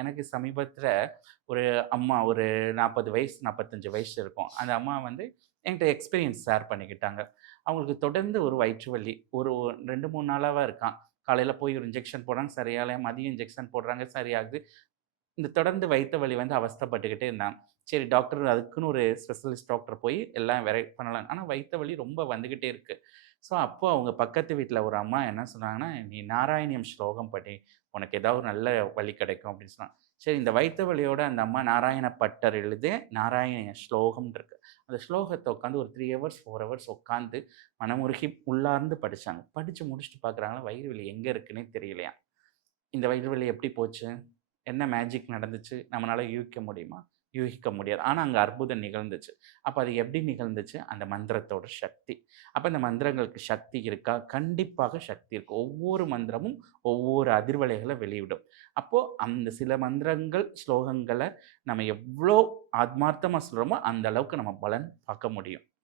எனக்கு சமீபத்தில ஒரு அம்மா ஒரு 40 வயசு, 45 வயசு இருக்கும். அந்த அம்மா வந்து என்கிட்ட எக்ஸ்பீரியன்ஸ் ஷேர் பண்ணிக்கிட்டாங்க. அவங்களுக்கு தொடர்ந்து ஒரு வயிற்று வலி. ஒரு 2, 3 நாளாவா இருக்காம். காலையில போய் ஒரு இன்ஜெக்ஷன் போடுறாங்க, சரியாகல. மதியம் இன்ஜெக்ஷன் போடுறாங்க, சரியாகுது. இந்த தொடர்ந்து வயித்து வலி வந்து அவஸ்தைப்பட்டுக்கிட்டே இருந்தாங்க. சரி டாக்டர் அதுக்குன்னு ஒரு ஸ்பெஷலிஸ்ட் டாக்டர் போய் எல்லாம் பண்ணலாம். ஆனா வயித்து வலி ரொம்ப வந்துகிட்டே இருக்கு. ஸோ அப்போ அவங்க பக்கத்து வீட்ல ஒரு அம்மா என்ன சொன்னாங்கன்னா, "நீ நாராயணியம் ஸ்லோகம் படி. உனக்கு ஏதாவது ஒரு நல்ல வழி கிடைக்கும்." அப்படின்னு சொன்னாங்க. சரி இந்த வயித்து வலியோட அந்த அம்மா நாராயண பட்டர் எழுதிய நாராயணிய ஸ்லோகம்ன்னு இருக்கு. அந்த ஸ்லோகத்த உட்காந்து ஒரு 3 ஹவர்ஸ், 4 ஹவர்ஸ் உட்காந்து மனமுருகி உள்ளார்ந்து படிச்சாங்க. படிச்சு முடிச்சுட்டு பார்க்குறாங்கன்னா, வயிறு வலி எங்க இருக்குன்னே தெரியலையாம். இந்த வயிறு வலி எப்படி போச்சு? என்ன மேஜிக் நடந்துச்சு? நம்மனால யூகிக்க முடியுமா? யூகிக்க முடியாது. ஆனா, அங்க அற்புதம் நிகழ்ந்துச்சு. அப்ப அது எப்படி நிகழ்ந்துச்சு? அந்த மந்திரத்தோட சக்தி. அப்ப இந்த மந்திரங்களுக்கு சக்தி இருக்கா? கண்டிப்பாக சக்தி இருக்கு. ஒவ்வொரு மந்திரமும் ஒவ்வொரு அதிர்வலைகள வெளியிடும். அப்போ அந்த சில மந்திரங்கள், ஸ்லோகங்கள நம்ம எவ்ளோ ஆத்மார்த்தமா சொல்றோமோ, அந்த அளவுக்கு நம்ம பலன் பார்க்க முடியும்.